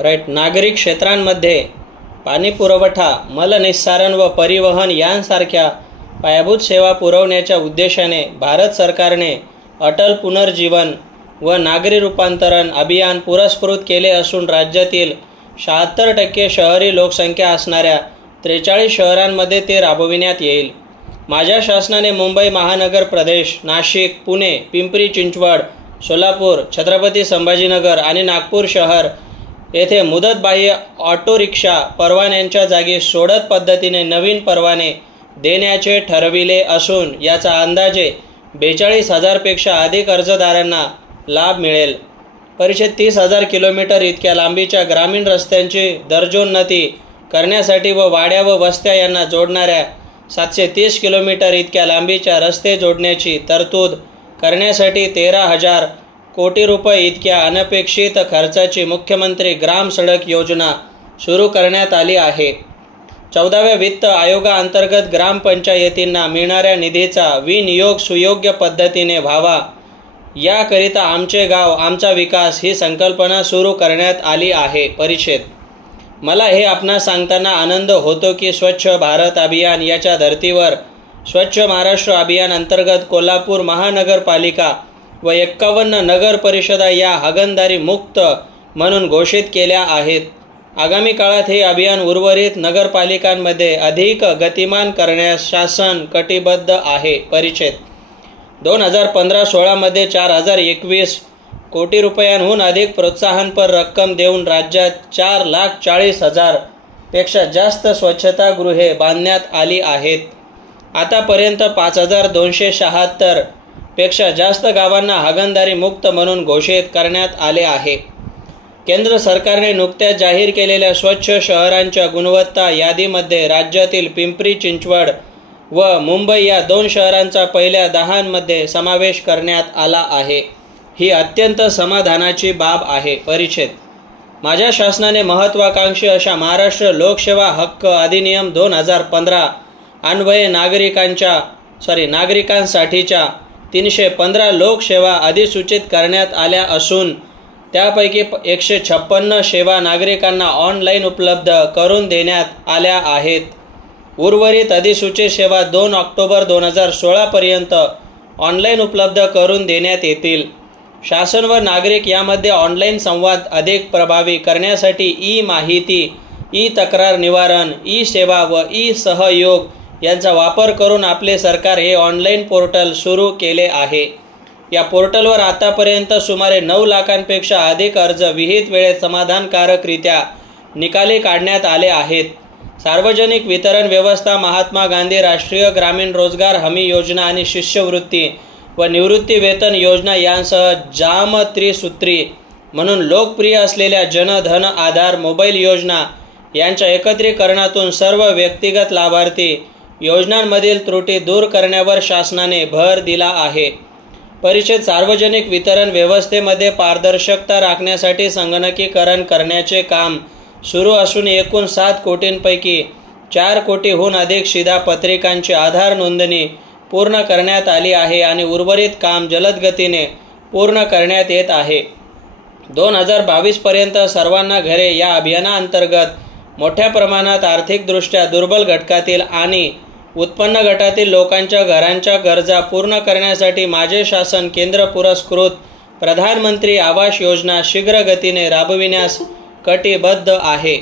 नागरिक क्षेत्रांमध्ये पाणी पुरवठा, मलनिस्सारण व परिवहन यांसारख्या पायाभूत सेवा पुरवण्याच्या उद्देशाने भारत सरकारने अटल पुनर्जीवन व नागरी रूपांतरण अभियान पुरस्कृत केले असून राज्यातील 76% शहरी लोकसंख्या असणाऱ्या 43 शहरांमध्ये ते राबविण्यात येईल। माझ्या शासनाने मुंबई महानगर प्रदेश, नाशिक, पुणे, पिंपरी चिंचवड, सोलापूर, छत्रपती संभाजीनगर आणि नागपूर शहर येथे मुदतबाह्य ऑटो रिक्षा परवान्यांच्या जागी सोडत पद्धतीने नवीन परवाने देण्याचे ठरविले असून याचा अंदाजे 42,000 पेक्षा अधिक अर्जदारांना लाभ मिळेल। परिषद 30,000 किलोमीटर इतक्या लांबीच्या ग्रामीण रस्त्यांची दर्जोन्नती करण्यासाठी व वाड्या व वस्त्या यांना जोडणाऱ्या 730 किलोमीटर इतक्या लांबीच्या रस्ते जोडण्याची तरतूद करण्यासाठी 13,000 कोटी रुपये इतक्या अनपेक्षित खर्चाची मुख्यमंत्री ग्राम सडक योजना सुरू करण्यात आली आहे। 14व्या वित्त आयोगाअंतर्गत ग्रामपंचायतींना मिळणाऱ्या निधीचा विनियोग सुयोग्य पद्धतीने व्हावा याकरिता आमचे गाव आमचा विकास ही संकल्पना सुरू करण्यात आली आहे। परिषद मला हे आपणास सांगताना आनंद होतो की स्वच्छ भारत अभियान याच्या धर्तीवर स्वच्छ महाराष्ट्र अभियान अंतर्गत कोल्हापूर महानगरपालिका व 51 नगर परिषदा या हागणदारी मुक्त म्हणून घोषित केल्या आहेत। आगामी काळात हे अभियान उर्वरित नगरपालिकांमध्ये अधिक गतिमान करण्यास शासन कटिबद्ध आहे। परिषद 2015-16 मध्ये 4,021 कोटी रुपयांहून अधिक प्रोत्साहनपर रक्कम देऊन राज्यात 4,40,000 पेक्षा जास्त स्वच्छतागृहे बांधण्यात आली आहेत। आतापर्यंत 5,276 पेक्षा जास्त गावांना हागणदारी मुक्त म्हणून घोषित करण्यात आले आहे। केंद्र सरकारने नुकत्याच जाहीर केलेल्या स्वच्छ शहरांच्या गुणवत्ता यादीमध्ये राज्यातील पिंपरी चिंचवड व मुंबई या 2 शहरांचा पहिल्या 10 मध्ये समावेश करण्यात आला आहे। ही अत्यंत समाधानाची बाब आहे। परिषद माझ्या शासनाने महत्त्वाकांक्षी अशा महाराष्ट्र लोकसेवा हक्क अधिनियम 2015 अन्वये नागरिकांसाठीच्या 315 लोकसेवा अधिसूचित करण्यात आल्या असून त्यापैकी 156 सेवा नागरिकांना ऑनलाईन उपलब्ध करून देण्यात आल्या आहेत। उर्वरित अधिसूचित सेवा 2 ऑक्टोबर 2016 पर्यंत ऑनलाईन उपलब्ध करून देण्यात येतील। शासन व नागरिक यामध्ये ऑनलाईन संवाद अधिक प्रभावी करण्यासाठी ई-माहिती, ई-तक्रार निवारण, ई-सेवा व ई-सहयोग यांचा वापर करून आपले सरकार हे ऑनलाईन पोर्टल सुरू केले आहे। या पोर्टलवर आतापर्यंत सुमारे 9 लाखांपेक्षा अधिक अर्ज विहित वेळेत समाधानकारकरित्या निकाली काढण्यात आले आहेत। सार्वजनिक वितरण व्यवस्था, महात्मा गांधी राष्ट्रीय ग्रामीण रोजगार हमी योजना आणि शिष्यवृत्ती व निवृत्ती वेतन योजना यांसह जाम त्रिसूत्री म्हणून लोकप्रिय असलेल्या जनधन आधार मोबाईल योजना यांच्या एकत्रीकरणातून सर्व व्यक्तिगत लाभार्थी योजनांमधील त्रुटी दूर करण्यावर शासनाने भर दिला आहे। परिषद सार्वजनिक वितरण व्यवस्थेमध्ये पारदर्शकता राखण्यासाठी संगणकीकरण करण्याचे काम सुरू असून एकूण 7 कोटींपैकी 4 कोटीहून अधिक शिधापत्रिकांची आधार नोंदणी पूर्ण करण्यात आली आहे आणि उर्वरित काम जलद गतीने पूर्ण करण्यात येत आहे। 2022 पर्यंत सर्वांना घरे या अभियानाअंतर्गत मोठ्या प्रमाणात आर्थिकदृष्ट्या दुर्बल घटकातील आणि उत्पन्न गटातील लोकांच्या घरांच्या गरजा पूर्ण करण्यासाठी माझे शासन केंद्र पुरस्कृत प्रधानमंत्री आवास योजना शीघ्र गतीने राबविण्यास कटिबद्ध आहे।